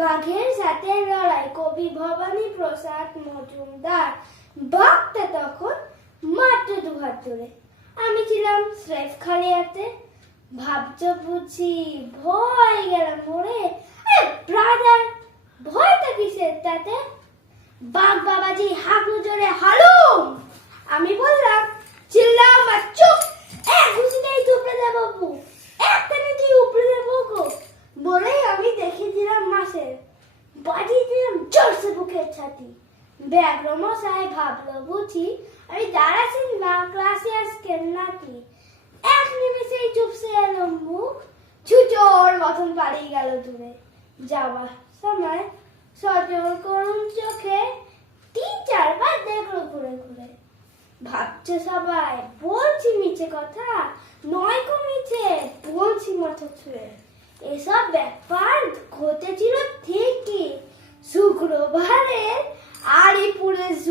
বাঘের সাথে লড়াই, কবি ভবানী প্রসাদ মজুমদার। বাঘটা তখন মাত্র দু হাত দূরে আমি ছিলাম স্রেফ খালিয়াতে। ভাবছ বুঝি ভয় গেলাম মরে। ব্রাদার ভয়টা কিসের তাতে? বাঘ বাবাজি হাগু জোরে হালুম দিলাম মাসের বাজিয়ে দিলাম জোরসে বুকের ছাতি। ব্যাঘ্র মশাই ভাবলো বুঝি, আমি দাঁড়াচ্ছি না, ক্লাসে আজকের নাকি? এক নিমেষেই চুপসে এলো মুখ ছুচোর মতন পালিয়ে গেল দূরে। যাওয়ার সময় সজল করুন চোখে তিন চারবার দেখল ঘুরে ঘুরে। ভাবছে সবাই, বলছি মিছে কথা, নয় কো মিছে, বলছি মাথা ছুঁয়ে। এসব ব্যাপার ঘটেছিল ঠিকই। শুক্রবারে আলিপুরে জুয়ে